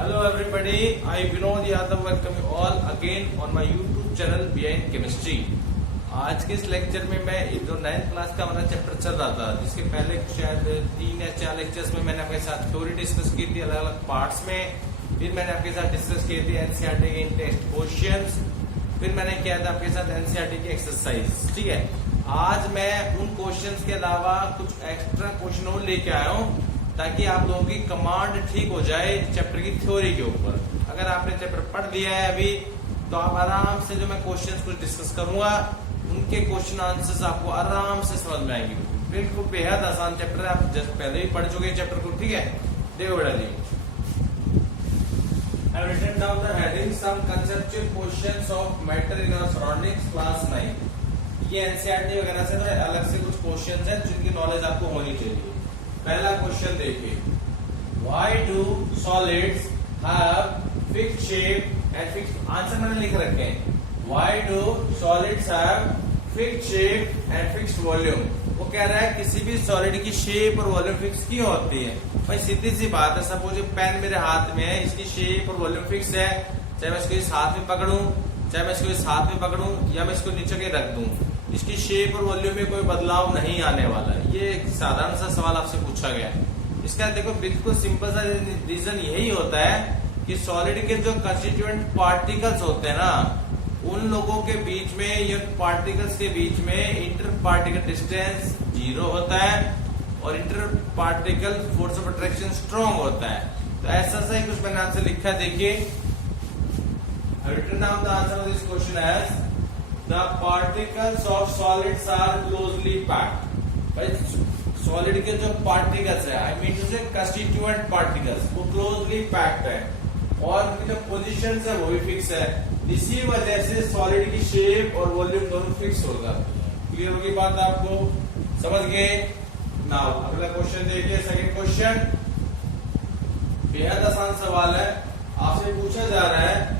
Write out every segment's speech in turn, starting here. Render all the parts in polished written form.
Hello everybody, I Vinod Yadav welcome you all again on my YouTube channel Behind Chemistry। आज के इस lecture में मैं जो 9th क्लास का हमारा चैप्टर चल रहा था, जिसके पहले शायद 3 या 4 लेक्चर्स में मैंने आपके साथ थ्योरी डिस्कस की थी अलग अलग पार्ट्स में। फिर मैंने आपके साथ डिस्कस किए थे एनसीईआरटी के टेस्ट क्वेश्चंस, फिर मैंने किया था आपके साथ एनसीईआरटी की एक्सरसाइज। ठीक है, आज मैं उन क्वेश्चंस के अलावा कुछ एक्स्ट्रा क्वेश्चन और लेके आया हूँ ताकि आप लोगों की कमांड ठीक हो जाए चैप्टर की थ्योरी के ऊपर। अगर आपने चैप्टर पढ़ लिया है अभी तो आप आराम से जो मैं क्वेश्चंस कुछ डिस्कस करूंगा उनके क्वेश्चन आंसर्स आपको आराम से समझ में आएंगे। बिल्कुल बेहद आसान चैप्टर है, आप जस्ट पहले ही पढ़ चुके चैप्टर को। ठीक है, देखो बेटा जी, I have written down the heading some conceptual questions of matter in our surroundings class 9। ये एनसीईआरटी वगैरह से थोड़े अलग से कुछ क्वेश्चंस हैं जिनकी नॉलेज आपको होनी चाहिए। पहला क्वेश्चन देखिए, Why do solids have fixed shape and fixed? Answer मैंने लिख रखे हैं। Why do solids have fixed shape and fixed volume? वो कह रहा है किसी भी सॉलिड की शेप और वॉल्यूम फिक्स क्यों होती है। भाई सीधी सी बात है, सपोज पेन मेरे हाथ में है, इसकी शेप और वॉल्यूम फिक्स है। चाहे मैं इसको इस हाथ में पकड़ूं, चाहे मैं इसको इस हाथ में पकड़ूं या मैं इसको नीचे के रख दूं, इसकी शेप और वॉल्यूम में कोई बदलाव नहीं आने वाला है। ये एक साधारण सा सवाल आपसे पूछा गया है। इसका देखो बिल्कुल सिंपल सा रीजन यही होता है कि सॉलिड के जो कंस्टिट्यूएंट पार्टिकल्स होते हैं ना, उन लोगों के बीच में या पार्टिकल्स के बीच में इंटर पार्टिकल डिस्टेंस 0 होता है और inter particle force of attraction strong होता है। तो ऐसा सा ही कुछ मैंने आंसर लिखा, देखिए written down the answer of this question as the particles of solids are closely packed। भाई सॉलिड के जो पार्टिकल्स है, आई मीन टू से कंस्टिट्यूएंट पार्टिकल्स, वो क्लोजली पैक्ड है और उनकी जो पोजीशंस है वो भी फिक्स है। इसी वजह से सॉलिड की शेप और वॉल्यूम दोनों फिक्स होगा। क्लियर होगी बात आपको, समझ गए। नाउ अगला क्वेश्चन देखिए, सेकंड क्वेश्चन बेहद आसान सवाल है। आपसे पूछा जा रहा है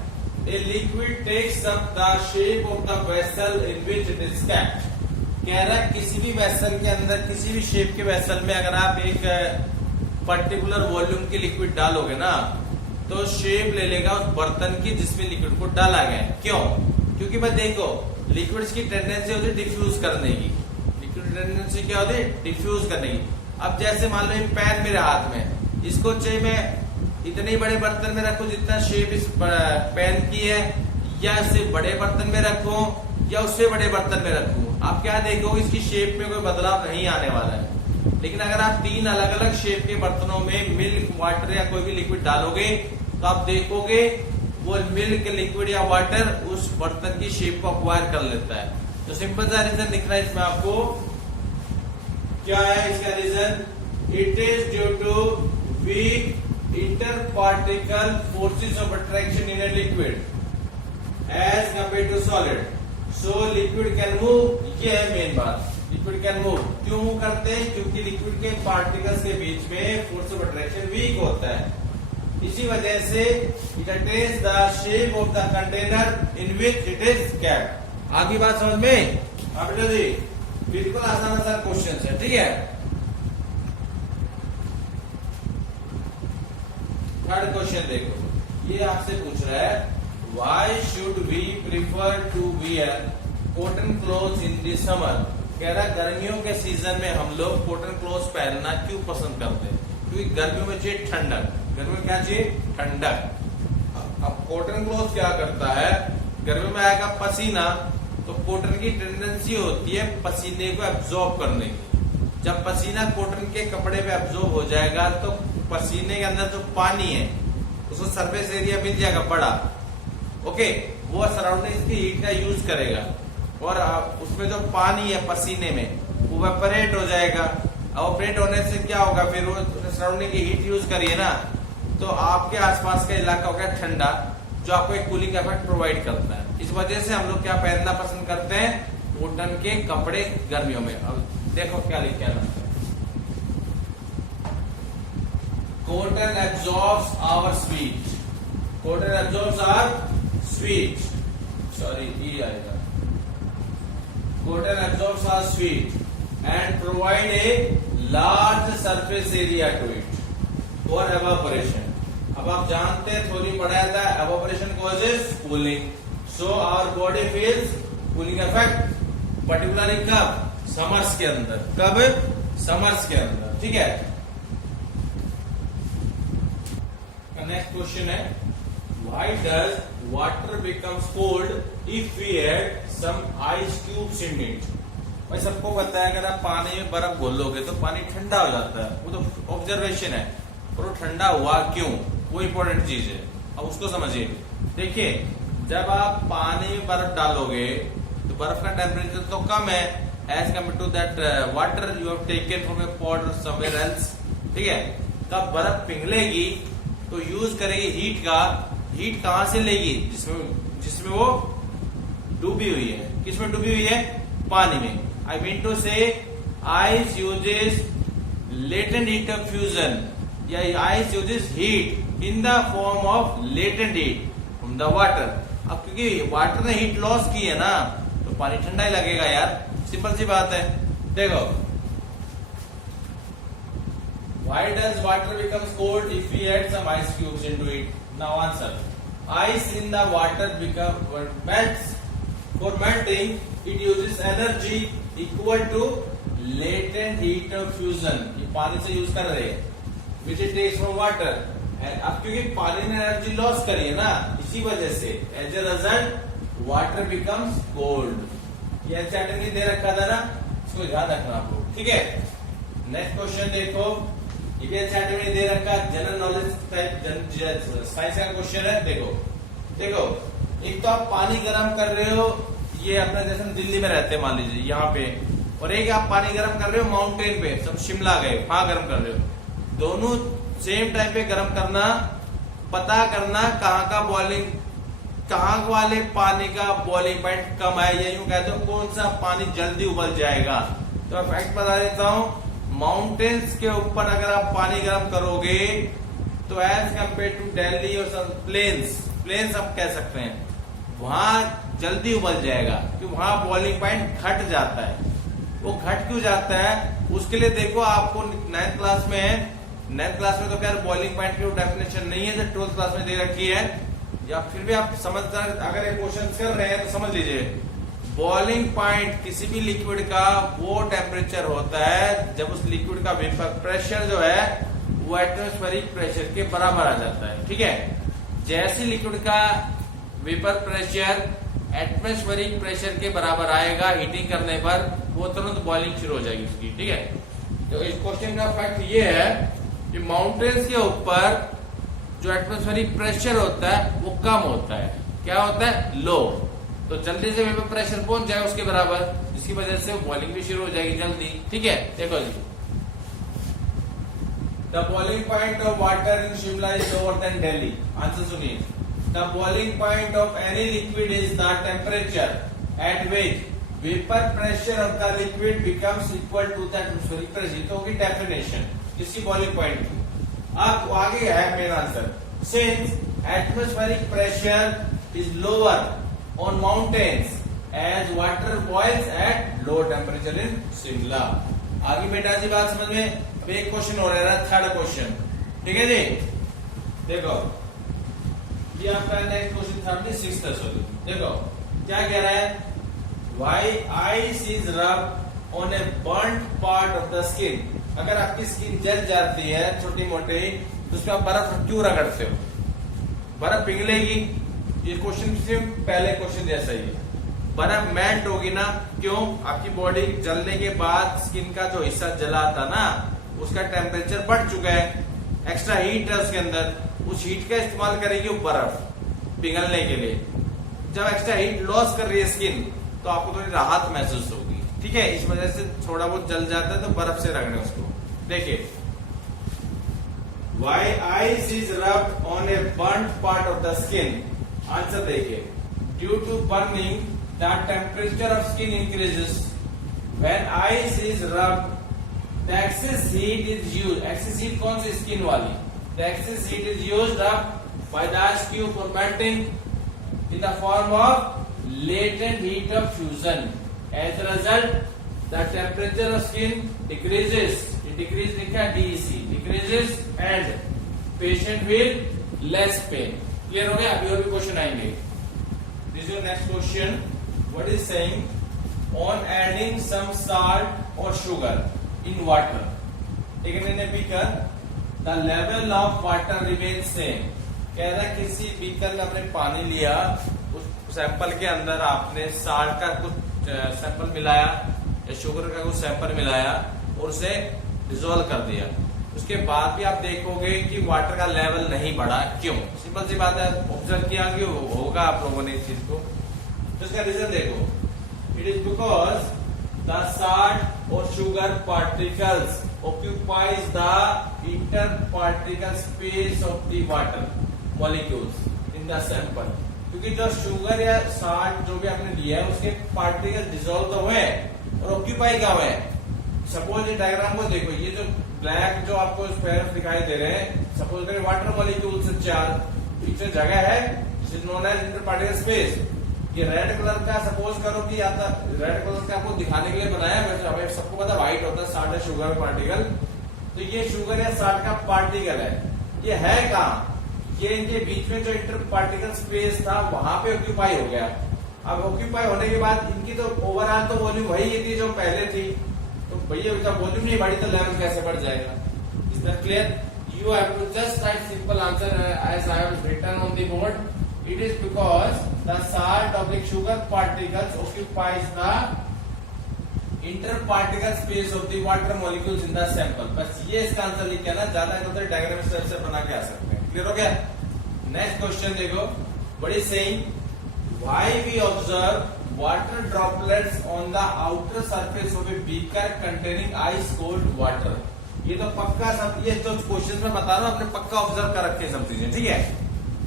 a liquid takes up the shape of the vessel in which it is kept. कह रहा है किसी भी वेसल के अंदर, किसी भी शेप के वेसल में अगर आप एक पर्टिकुलर वॉल्यूम की लिक्विड डालोगे ना, तो शेप ले लेगा उस बर्तन की जिसमें लिक्विड को डाला गया है। क्यों? क्योंकि मैं देखो लिक्विड्स की टेंडेंसी होती है डिफ्यूज करने की। लिक्विड टेंडेंसी क्या होती है? डिफ्यूज करने की। अब जैसे मान लो पेन मेरे हाथ में, इसको चाहे मैं इतने बड़े बर्तन में रखूं जितना शेप इस पेन की है, या इससे बड़े बर्तन में रखूं या उससे बड़े बर्तन में रखूं, आप क्या देखोगे इसकी शेप में कोई बदलाव नहीं आने वाला है। लेकिन अगर आप 3 अलग अलग शेप के बर्तनों में मिल्क, वाटर या कोई भी लिक्विड डालोगे तो आप देखोगे वो मिल्क, लिक्विड या वाटर उस बर्तन की शेप को अक्वायर कर लेता है। तो सिंपल सा रीजन लिखना है इसमें आपको। क्या है इसका reason? It is due to weak inter particle forces of attraction in a liquid as compare to solid, so liquid can move. ये है मेन बात, लिक्विड कैन मूव। क्यों मूव करते हैं? क्योंकि लिक्विड के पार्टिकल्स के बीच में फोर्स ऑफ अट्रैक्शन वीक होता है। इसी वजह से it attains the shape of the container in which it is kept. आगे बात समझ में? बेटा जी बिल्कुल आसान आसान क्वेश्चन है। ठीक है, थर्ड क्वेश्चन देखो, ये आपसे पूछ रहा है Why should we prefer to wear cotton clothes in the summer? कह रहा है गर्मियों के सीजन में हम लोग कॉटन क्लोथ पहनना क्यों पसंद करते हैं? क्योंकि गर्मियों में चाहिए ठंडक। गर्मियों में क्या चाहिए? ठंडक। अब कॉटन क्लोथ क्या करता है? गर्मियों में आएगा पसीना, तो कॉटन की टेंडेंसी होती है पसीने को एब्जॉर्ब करने की। जब पसीना कॉटन के कपड़े पे एब्जॉर्ब हो जाएगा तो पसीने के अंदर जो पानी है उसको सरफेस एरिया मिल जाएगा बड़ा। ओके, वो सराउंडिंग की हीट का यूज करेगा और उसमें जो पानी है पसीने में वो वेपरेट हो जाएगा। वेपरेट होने से क्या होगा? फिर वो सराउंडिंग की हीट यूज करिए ना, तो आपके आसपास का इलाका हो गया ठंडा, जो आपको एक कूलिंग इफेक्ट प्रोवाइड करता है। इस वजह से हम लोग क्या पहनना पसंद करते हैं? कॉटन के कपड़े गर्मियों में। अब देखो क्या लिखा है, cotton absorbs our sweet. Cotton absorbs our sweet, sorry e आएगा। Cotton absorbs our sweet and provide a large surface area to it for evaporation. अब आप जानते हैं, थोड़ी पढ़ाया था, evaporation causes cooling, so our body feels cooling effect, particularly कब? Summers के अंदर। कब? समर्स के अंदर, ठीक है। नेक्स्ट क्वेश्चन है, why does water becomes cold if we add some ice cubes in it? भाई सबको पता है, अगर आप पानी में बर्फ घोलोगे तो पानी ठंडा हो जाता है, वो तो ऑब्जर्वेशन है, और वो ठंडा हुआ क्यों, वो इंपॉर्टेंट चीज है। अब उसको समझिए। देखिए, जब आप पानी में बर्फ डालोगे तो बर्फ का टेम्परेचर तो कम है as compare to that water you have taken from a pot और समवेयर एल्स, ठीक है। तब बर्फ पिघलेगी तो यूज करेगी हीट का। हीट कहां से लेगी? जिसमें वो डूबी हुई है। किसमें डूबी हुई है? पानी में। I mean to say ice uses latent heat of fusion, या ice uses heat in the form of latent heat from the water. अब क्योंकि वाटर ने हीट लॉस की है ना, तो पानी ठंडा ही लगेगा यार, सिंपल सी बात है। देखो, why does water becomes cold if we add some ice cubes into it? Now answer. Ice in the water melts. For melting, it uses energy equal to latent heat of fusion. ये पानी से use कर रहे हैं, which it takes from water. And अब क्योंकि पानी ने एनर्जी लॉस करी है ना, इसी वजह से as a result water becomes cold. ये चैप्टर में दे रखा था ना, इसको ध्यान रखना आप लोग, ठीक है। नेक्स्ट क्वेश्चन देखो, ये चैप्टर में दे रखा जनरल नॉलेज टाइप साइंस का क्वेश्चन है। देखो, एक तो आप पानी गर्म कर रहे हो, ये अपने जैसे दिल्ली में रहते हैं मान लीजिए यहाँ पे, और एक आप पानी गर्म कर रहे हो माउंटेन पे, सब शिमला गए, वहां गर्म कर रहे हो। दोनों सेम टाइम पे गर्म करना, पता करना कहाँ का बॉइलिंग, कहाँ वाले पानी का बॉइलिंग पॉइंट कम है, या यूं कहते हो कौन सा पानी जल्दी उबल जाएगा। तो मैं फैक्ट बता देता हूं, माउंटेन्स के ऊपर अगर आप पानी गर्म करोगे तो एज कम्पेयर टू दिल्ली और प्लेन्स आप कह सकते हैं, वहां जल्दी उबल जाएगा, क्योंकि वहां बॉइलिंग पॉइंट घट जाता है। वो घट क्यों जाता है, उसके लिए देखो आपको 9th क्लास में तो खैर बॉइलिंग पॉइंट की डेफिनेशन नहीं है, जो 12th क्लास में दे रखी है, या फिर भी आप समझदार अगर ये क्वेश्चन कर रहे हैं तो समझ लीजिए। बॉइलिंग पॉइंट किसी भी लिक्विड का वो टेम्परेचर होता है जब उस लिक्विड का वेपर प्रेशर जो है वो एटमॉस्फेरिक प्रेशर के बराबर आ जाता है, ठीक है। जैसे लिक्विड का वेपर प्रेशर एटमॉस्फेरिक प्रेशर के बराबर आएगा हीटिंग करने पर, वो तुरंत बॉइलिंग शुरू हो जाएगी उसकी, ठीक है। तो इस क्वेश्चन का फैक्ट ये है कि माउंटेन्स के ऊपर जो एटमॉस्फेरिक प्रेशर होता है वो कम होता है। क्या होता है? लो। तो जल्दी से वेपर प्रेशर पहुंच जाए उसके बराबर, जिसकी वजह से बॉइलिंग भी शुरू हो जाएगी जल्दी, ठीक है। देखो जी, the boiling point of water in Shimla is lower than Delhi. Answer सुनिए, the boiling point of any liquid is the temperature at which vapour pressure of the liquid becomes equal to the atmospheric pressure. तो होगी definition किसी boiling point की। अब आगे है main answer, since atmospheric pressure is lower on mountains as water boils at low temperature in Shimla. आगे बेटा जी बात समझ में। अब एक क्वेश्चन हो रहा है, थर्ड क्वेश्चन, ठीक है जी। देखो, ये आपका नेक्स्ट क्वेश्चन 36 है, सॉरी। देखो क्या कह रहा है, why ice is rubbed on a burnt part of the skin। अगर आपकी स्किन जल जाती है छोटी मोटी, तो उसमें आप बर्फ क्यों रगड़ते हो? बर्फ पिघलेगी। ये क्वेश्चन से पहले क्वेश्चन जैसा ही है, बर्फ मेल्ट होगी ना, क्यों? आपकी बॉडी जलने के बाद स्किन का जो हिस्सा जला था ना, उसका टेम्परेचर बढ़ चुका है, एक्स्ट्रा हीट है उसके अंदर, उस हीट का इस्तेमाल करेगी वो बर्फ पिघलने के लिए। जब एक्स्ट्रा हीट लॉस कर रही है स्किन, तो आपको थोड़ी राहत महसूस होगी, ठीक है। इस वजह से थोड़ा बहुत जल जाता है, तो बर्फ से रगड़े उसको। देखिए, why ice is rubbed on a burnt part of the skin। Answer देखिए, due to burning the temperature of skin increases when ice is rubbed, the excess heat is used. Excess heat कौन सी? Skin वाली। The excess heat is used up by the ice cube for melting in the form of latent heat of fusion. As a result the temperature of skin decreases. Decrease लिखा DEC, decreases, and patient will less pain. Clear हो गया? अभी और भी question आएंगे। This is your next question. What is saying on adding some salt or sugar in water, taken in a beaker, the level of water remain same. कह रहा है किसी बीकर में आपने पानी लिया, उस सैंपल के अंदर आपने साल्ट का कुछ सैंपल मिलाया या शुगर का कुछ सैंपल मिलाया और उसे डिसॉल्व कर दिया, उसके बाद भी आप देखोगे कि वाटर का लेवल नहीं बढ़ा। क्यों? सिंपल सी बात है, ऑब्जर्व किया कि होगा आप लोगों ने इस चीज को। तो इसका रीजन देखो, it is because the salt or sugar particles occupies the interparticle space of the water molecules in the sample। क्योंकि जो शुगर या साल्ट जो भी आपने लिया है उसके पार्टिकल डिसॉल्व तो हुए और ऑक्यूपाई क्या हुए। सपोज ये डायग्राम को देखो, ये जो ब्लैक जो आपको स्क्वायर दिखाई दे रहे हैं, सपोज करें वाटर मॉलिक्यूल से चार्ज पीछे जगह है, नोन एज इंटरपार्टिकल स्पेस। ये रेड कलर का सपोज करो कि आता रेड कलर का आपको दिखाने के लिए बनाया, वैसे हमें सबको पता व्हाइट होता है साल्ट है शुगर पार्टिकल। तो ये शुगर या साल्ट का पार्टिकल है, ये है कहाँ? ये इनके बीच में जो इंटर पार्टिकल स्पेस था वहां पे ऑक्यूपाई हो गया। अब ऑक्यूपाई होने के बाद इनकी तो ओवरऑल तो वॉल्यूम वही थी जो पहले थी, तो भैया जब वॉल्यूम नहीं बढ़ी तो लेवल कैसे बढ़ जाएगा? Is that clear? You have to just write simple answer as I have written on the board. It is because the salt of the sugar particles occupies the interparticle space of the water molecules in the sample। बस ये इसका answer लिख के ना, ज्यादा तो diagram step से बना के आ सकते हैं। क्लियर हो गया? नेक्स्ट क्वेश्चन देखो, what is saying, why we observe water droplets on the outer surface of a beaker containing ice cold water। ये तो पक्का सब, ये जो क्वेश्चन में बता रहा हूँ आपने पक्का ऑब्जर्व कर रखे सब चीजें, ठीक है?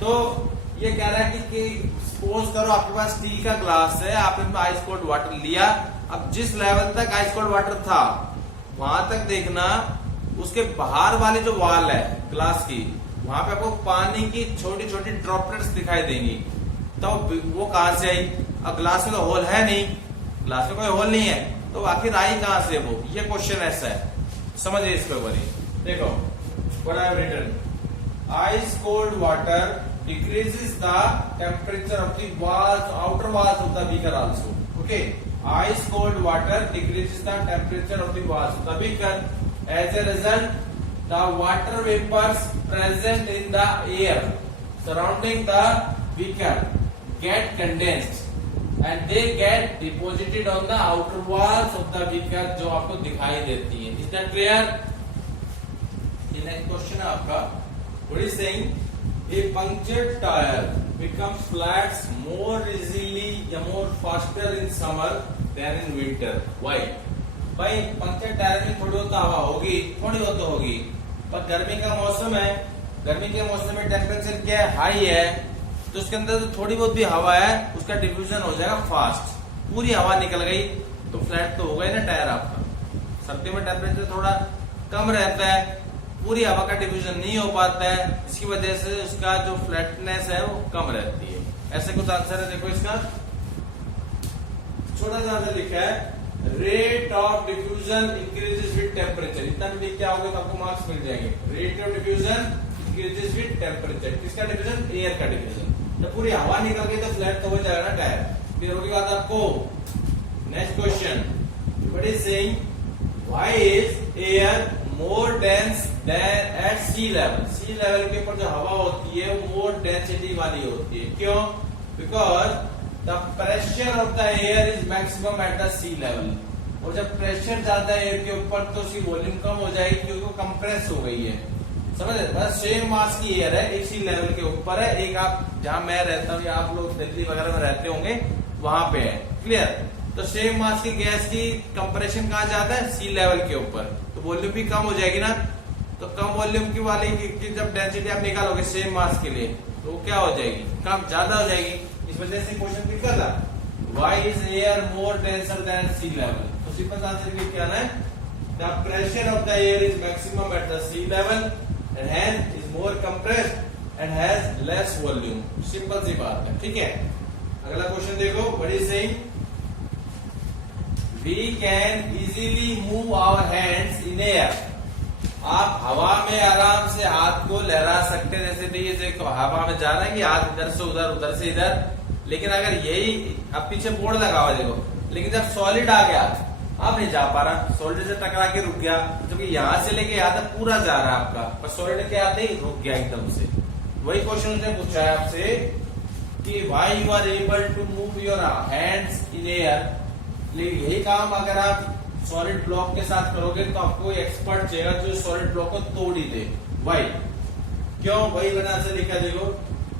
तो ये कह रहा है कि सपोज करो आपके पास स्टील का ग्लास है, आपने आइस कोल्ड वाटर लिया, अब जिस लेवल तक आइस कोल्ड वाटर था वहां तक देखना, उसके बाहर वाली जो वॉल है ग्लास की, वहां पे आपको पानी की छोटी छोटी ड्रॉपलेट्स दिखाई देंगी। तो वो कहां से आई? अब ग्लास में तो होल है नहीं, ग्लास में कोई होल नहीं है, तो आखिर आई कहां से वो? ये क्वेश्चन ऐसा है, समझिए इसके ऊपर ही। देखो what I have written, ice cold water decreases the temperature of the walls, outer walls of the beaker also। Okay, ice cold water decreases the temperature of the walls of the beaker। As a result, the water vapors present in the air surrounding the beaker get condensed and they get deposited on the outer walls of the beaker, जो आपको दिखाई देती है। Is that clear? ये next question है आपका। What is saying? A punctured tire becomes flat more easily या more faster in summer than in winter। Why? भाई पंक्चर टायर में थोड़ी बहुत हवा होगी, थोड़ी बहुत तो होगी, पर गर्मी का मौसम है, गर्मी के मौसम में टेम्परेचर क्या है? हाई है, तो उसके अंदर तो थोड़ी बहुत भी हवा है, उसका डिफ्यूजन हो जाएगा फास्ट। पूरी हवा निकल गई तो फ्लैट तो होगा ही ना टायर आपका। सर्दियों में टेम्परेचर थोड़ा कम रहता है, पूरी हवा का डिफ्यूजन नहीं हो पाता है, इसकी वजह से उसका जो फ्लैटनेस है वो कम रहती है। ऐसे कुछ आंसर है, देखो इसका छोटा सा आंसर लिखा है, rate of diffusion increases with temperature. इतना भी लिख के आओगे तो आपको मार्क्स मिल जाएंगे। Rate of diffusion increases with temperature, किसका डिफ्यूजन? एयर का डिफ्यूजन। जब पूरी हवा निकल गई तो फ्लैट तो हो जाएगा ना टायर। क्लियर होगी बात आपको? Next question, what is saying, why is air more dense than at sea level. Sea level के ऊपर जो हवा होती है वो मोर डेंसिटी वाली होती है। क्यों? Because the pressure of the air is maximum at the sea level. और जब प्रेशर ज्यादा है एयर के ऊपर तो उसकी वॉल्यूम कम हो जाएगी क्योंकि वो कंप्रेस हो गई है। समझ रहे? बस सेम मास की एयर है, एक सी लेवल के ऊपर है, एक आप जहां मैं रहता हूँ या आप लोग दिल्ली वगैरह में रहते होंगे वहां पे है। क्लियर? तो सेम मास की गैस की कंप्रेशन कहाँ ज्यादा है? सी लेवल के ऊपर, तो वॉल्यूम भी कम हो जाएगी ना। तो कम वॉल्यूम की वाली की जब डेंसिटी आप निकालोगे सेम मास के लिए तो वो क्या हो जाएगी? कम ज्यादा हो जाएगी। इस वजह से क्वेश्चन पिक कर रहा, why is air more denser than sea level? तो सिंपल आंसर लिख के आना है, the pressure of the air is maximum at the sea level and hence is more compressed and has less volume. Simple सी बात है, ठीक है? अगला क्वेश्चन देखो, what is saying, we can easily move our hands in air आप हवा में आराम से हाथ को लहरा सकते हैं, जैसे नहीं जैसे हवा में जा रहा है कि हाथ इधर से उधर उधर से इधर। लेकिन अगर यही अब पीछे बोर्ड लगा हुआ देखो, लेकिन जब सॉलिड आ गया अब नहीं जा पा रहा, सॉलिड से टकरा के रुक गया, क्योंकि यहाँ से लेके यहाँ तक पूरा जा रहा है आपका, पर सॉलिड के आते ही रुक गया एकदम से। वही क्वेश्चन उसने पूछा है आपसे कि why you are able to move your hands in air. लेकिन यही काम अगर आप सॉलिड ब्लॉक के साथ करोगे तो आपको एक्सपर्ट चाहिए जो सॉलिड ब्लॉक को तोड़ ही दे। व्हाई, क्यों? वही बना से लिखा देखो,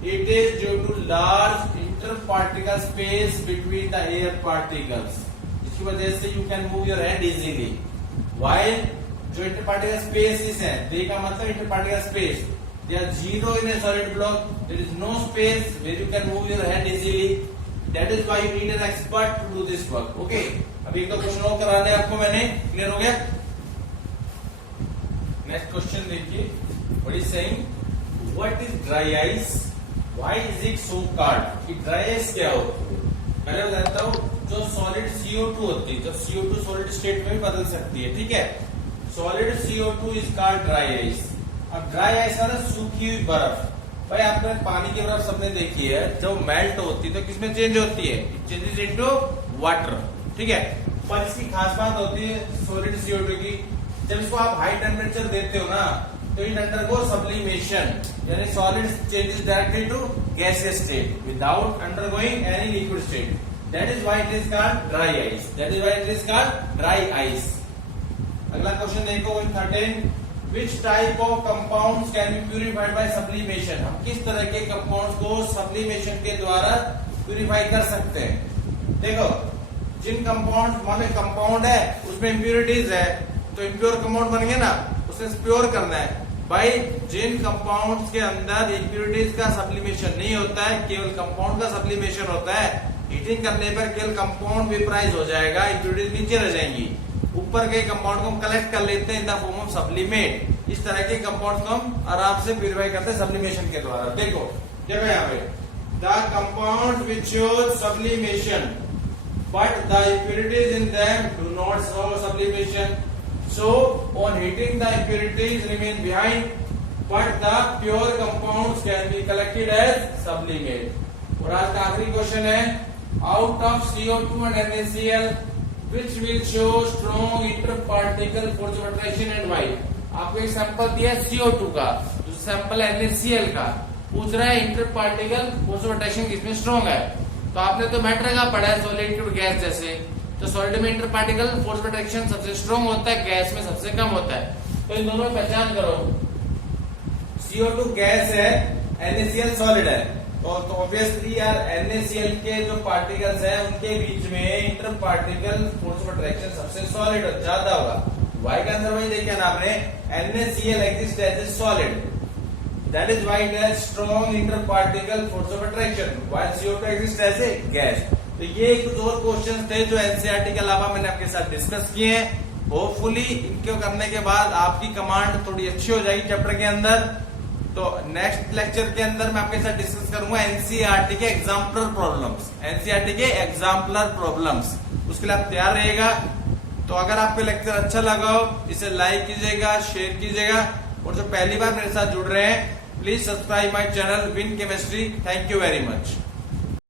it is due to large inter particle space between the air particles. इसकी वजह से you can move your hand easily. Why, जो इंटर पार्टिकल स्पेस है, दे का मतलब inter particle space, they are zero in a solid block, there is no space where you can move your hand easily, that is why you need an expert to do this work. Okay, अभी एक दो question और करा लिया आपको मैंने, clear हो गया? नेक्स्ट क्वेश्चन देखिए, what is saying, what is dry ice, why is it so called? कि dry ice क्या होती है? पहले बताता हूँ, जो सॉलिड CO2 होती है, जब CO2 सॉलिड स्टेट में भी बदल सकती है, ठीक है? Solid CO2 is called dry ice. अब ड्राई आइस का सूखी हुई बर्फ। भाई आपने पानी की बर्फ सबने देखी है, जब मेल्ट होती है तो किसमें चेंज होती है? इट चेंजेस इनटू वाटर, ठीक है? पर इसकी खास बात होती है सॉलिड CO2 की, जब इसको आप हाई टेम्परेचर देते हो ना तो इट अंडरगो सब्लिमेशन, यानी solid changes directly to gaseous state without undergoing any liquid state. That is why it is called dry ice. That is why it is called dry ice. अगला question देखो 13, Which type of compounds can be purified by sublimation? हम किस तरह के compounds को sublimation के द्वारा purify कर सकते हैं? देखो, जिन कंपाउंड मान कंपाउंड है उसमें इम्प्योरिटीज है, तो इम्प्योर कंपाउंड बन गए ना, उसे प्योर करना है। भाई जिन कंपाउंड्स के अंदर इम्प्योरिटीज का सब्लिमेशन नहीं होता है, केवल कंपाउंड का सब्लिमेशन होता है, हीटिंग करने पर केवल कंपाउंड वेपराइज हो जाएगा, इम्प्योरिटीज नीचे रह जाएंगी। ऊपर के कंपाउंड को हम कलेक्ट कर लेते हैं इन द फॉर्म ऑफ सब्लिमेट। इस तरह के कंपाउंड को हम आराम से प्यूरिफाई करते हैं सब्लिमेशन के द्वारा। देखो यहाँ पे the compound which shows sublimation but the impurities in them do not show sublimation, so on heating the impurities remain behind but the pure compounds can be collected as sublimate. और आज का आखिरी question है, out of CO2 and NaCl which will show strong interparticle force of attraction and why? आपको एक sample दिया है CO2 का, दूसरा सैंपल है NaCl का, पूछ रहा है इंटरपार्टिकल फोर्स ऑफ अट्रैक्शन किसमें स्ट्रॉन्ग है। तो आपने तो मैटर का पढ़ा है सॉलिड टू गैस जैसे, तो सॉलिड में इंटरपार्टिकल फोर्स ऑफ अट्रैक्शन सबसे स्ट्रॉन्ग होता है, गैस में सबसे कम होता है। तो इन दोनों में पहचान करो, CO2 गैस है, NaCl सॉलिड है, तो ऑब्वियसली यार NaCl के जो पार्टिकल्स हैं उनके बीच में inter particle force of attraction सबसे सॉलिड ज्यादा होगा। वाई का आंसर वही देखिए ना आपने, NaCl exist as a solid, that is why it has strong inter particle force of attraction, while CO2 exist as a gas. तो ये कुछ और क्वेश्चंस थे जो NCERT के अलावा मैंने आपके साथ डिस्कस किए हैं। होपफुली इनको करने के बाद आपकी कमांड थोड़ी अच्छी हो जाएगी चैप्टर के अंदर। तो नेक्स्ट लेक्चर के अंदर मैं आपके साथ डिस्कस करूंगा NCERT के एग्जाम्पलर प्रॉब्लम्स, NCERT के एग्जाम्पलर प्रॉब्लम्स, उसके लिए आप तैयार रहेगा। तो अगर आपको लेक्चर अच्छा लगा हो इसे लाइक कीजिएगा, शेयर कीजिएगा, और जो पहली बार मेरे साथ जुड़ रहे हैं please subscribe my channel win chemistry. Thank you very much.